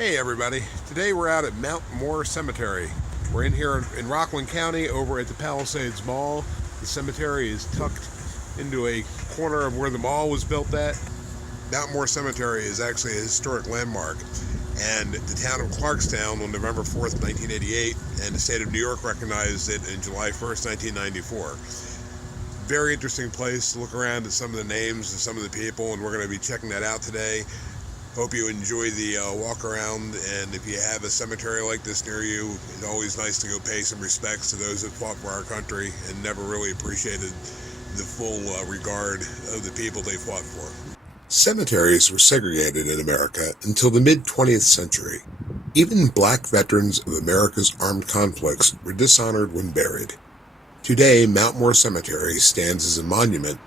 Hey everybody, today we're out at Mount Moor Cemetery. We're in here in Rockland County over at the Palisades Mall. The cemetery is tucked into a corner of where the mall was built at. Mount Moor Cemetery is actually a historic landmark, and the town of Clarkstown on November 4th, 1988, and the state of New York recognized it in July 1st, 1994. Very interesting place to look around at some of the names and some of the people, and we're going to be checking that out today. Hope you enjoy the walk around, and if you have a cemetery like this near you, it's always nice to go pay some respects to those that fought for our country and never really appreciated the full regard of the people they fought for. Cemeteries were segregated in America until the mid-20th century. Even black veterans of America's armed conflicts were dishonored when buried. Today, Mount Moor Cemetery stands as a monument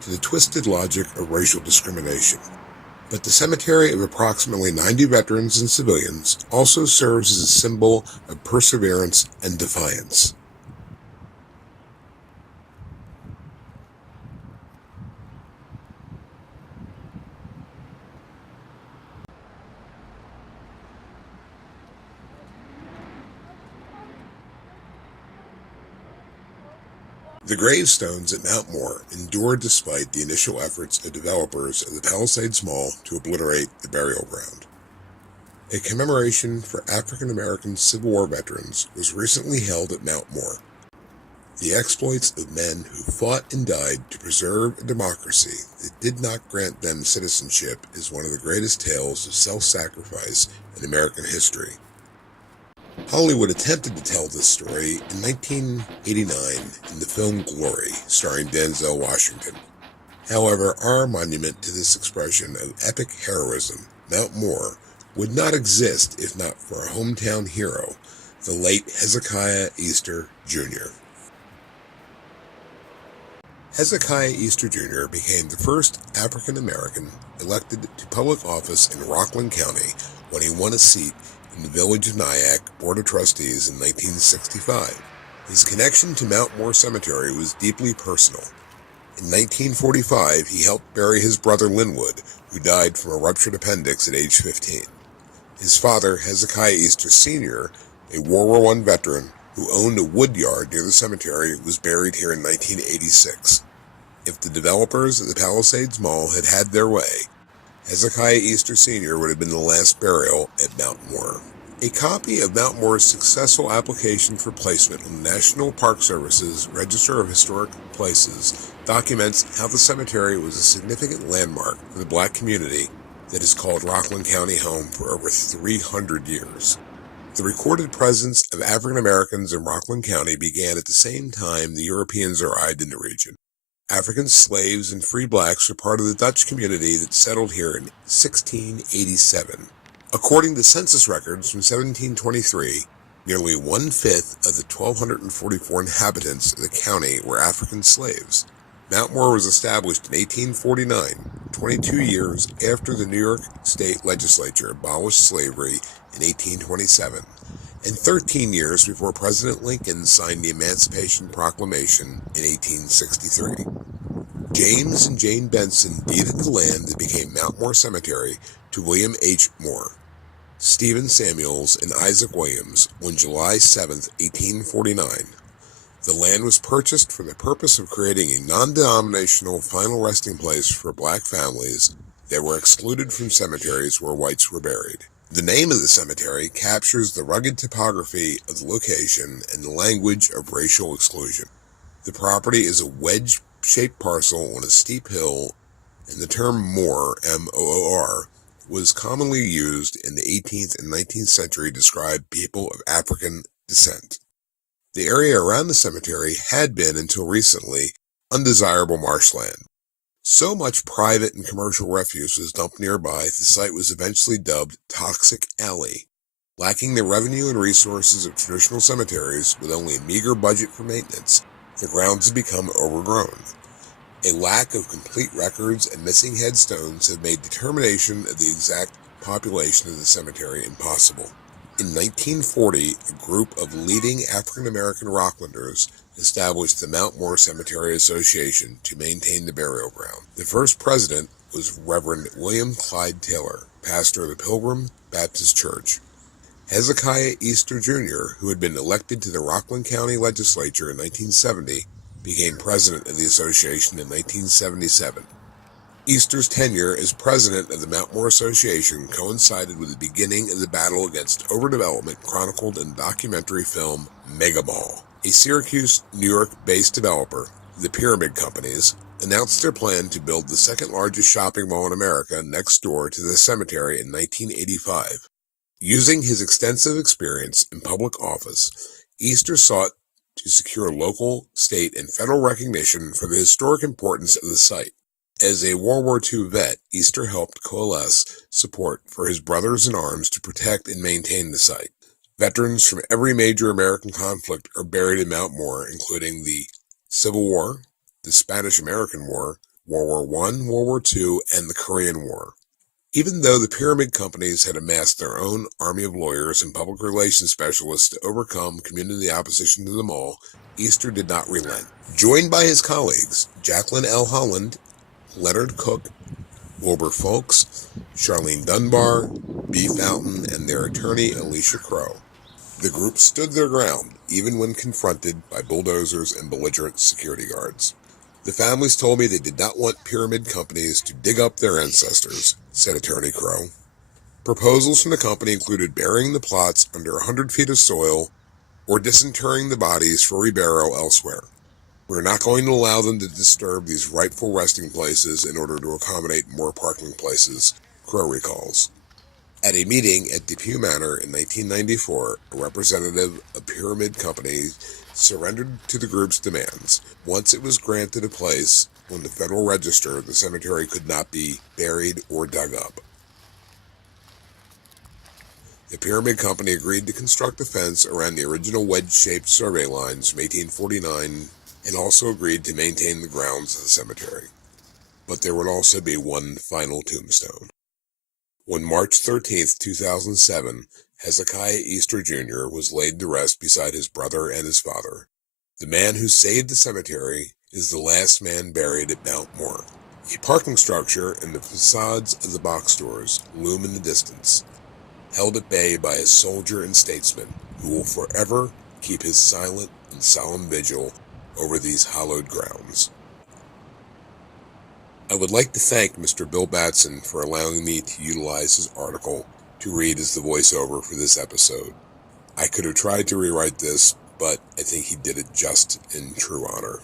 to the twisted logic of racial discrimination. But the cemetery of approximately 90 veterans and civilians also serves as a symbol of perseverance and defiance. The gravestones at Mount Moor endured despite the initial efforts of developers of the Palisades Mall to obliterate the burial ground. A commemoration for African American Civil War veterans was recently held at Mount Moor. The exploits of men who fought and died to preserve a democracy that did not grant them citizenship is one of the greatest tales of self-sacrifice in American history. Hollywood attempted to tell this story in 1989 in the film Glory, starring Denzel Washington. However, our monument to this expression of epic heroism, Mount Moor, would not exist if not for our hometown hero, the late Hezekiah Easter Jr. Hezekiah Easter Jr. became the first African American elected to public office in Rockland County when he won a seat in the village of Nyack Board of Trustees in 1965. His connection to Mount Moor Cemetery was deeply personal. In 1945, he helped bury his brother Linwood, who died from a ruptured appendix at age 15. His father, Hezekiah Easter Sr., a World War I veteran who owned a wood yard near the cemetery, was buried here in 1986. If the developers of the Palisades Mall had had their way, Hezekiah Easter Sr. would have been the last burial at Mount Moor. A copy of Mount Moor's successful application for placement on the National Park Service's Register of Historic Places documents how the cemetery was a significant landmark for the black community that has called Rockland County home for over 300 years. The recorded presence of African Americans in Rockland County began at the same time the Europeans arrived in the region. African slaves and free blacks were part of the Dutch community that settled here in 1687. According to census records from 1723, nearly one-fifth of the 1,244 inhabitants of the county were African slaves. Mount Moor was established in 1849, 22 years after the New York State Legislature abolished slavery in 1827, and 13 years before President Lincoln signed the Emancipation Proclamation in 1863. James and Jane Benson deeded the land that became Mount Moor Cemetery to William H. Moore, Stephen Samuels, and Isaac Williams on July 7, 1849. The land was purchased for the purpose of creating a non-denominational final resting place for black families that were excluded from cemeteries where whites were buried. The name of the cemetery captures the rugged topography of the location and the language of racial exclusion. The property is a wedge-shaped parcel on a steep hill, and the term Moor, M-O-O-R, was commonly used in the 18th and 19th century to describe people of African descent. The area around the cemetery had been, until recently, undesirable marshland. So much private and commercial refuse was dumped nearby, the site was eventually dubbed Toxic Alley. Lacking the revenue and resources of traditional cemeteries, with only a meager budget for maintenance, the grounds have become overgrown. A lack of complete records and missing headstones have made determination of the exact population of the cemetery impossible. In 1940, a group of leading African American Rocklanders established the Mount Moor Cemetery Association to maintain the burial ground. The first president was Reverend William Clyde Taylor, pastor of the Pilgrim Baptist Church. Hezekiah Easter Jr., who had been elected to the Rockland County Legislature in 1970, became president of the association in 1977. Easter's tenure as president of the Mount Moor Association coincided with the beginning of the battle against overdevelopment chronicled in the documentary film Mega Mall. A Syracuse, New York-based developer, the Pyramid Companies, announced their plan to build the second-largest shopping mall in America next door to the cemetery in 1985. Using his extensive experience in public office, Easter sought to secure local, state, and federal recognition for the historic importance of the site. As a World War II vet, Easter helped coalesce support for his brothers in arms to protect and maintain the site. Veterans from every major American conflict are buried in Mount Moor, including the Civil War, the Spanish-American War, World War I, World War II, and the Korean War. Even though the Pyramid Companies had amassed their own army of lawyers and public relations specialists to overcome community opposition to the mall, Easter did not relent. Joined by his colleagues, Jacqueline L. Holland, Leonard Cook, Wilbur Folks, Charlene Dunbar, B. Fountain, and their attorney Alicia Crow. The group stood their ground, even when confronted by bulldozers and belligerent security guards. The families told me they did not want pyramid companies to dig up their ancestors, said Attorney Crow. Proposals from the company included burying the plots under 100 feet of soil or disinterring the bodies for reburial elsewhere. We're not going to allow them to disturb these rightful resting places in order to accommodate more parking places, Crow recalls. At a meeting at Depew Manor in 1994, a representative of Pyramid Company surrendered to the group's demands. Once it was granted a place on the Federal Register, the cemetery could not be buried or dug up. The Pyramid Company agreed to construct a fence around the original wedge-shaped survey lines from 1849 and also agreed to maintain the grounds of the cemetery. But there would also be one final tombstone. On March 13, 2007, Hezekiah Easter Jr. was laid to rest beside his brother and his father. The man who saved the cemetery is the last man buried at Mount Moor. A parking structure and the facades of the box stores loom in the distance, held at bay by a soldier and statesman who will forever keep his silent and solemn vigil over these hallowed grounds. I would like to thank Mr. Bill Batson for allowing me to utilize his article to read as the voiceover for this episode. I could have tried to rewrite this, but I think he did it just in true honor.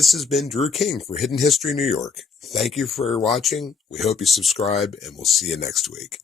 This has been Drew King for Hidden History New York. Thank you for watching. We hope you subscribe, and we'll see you next week.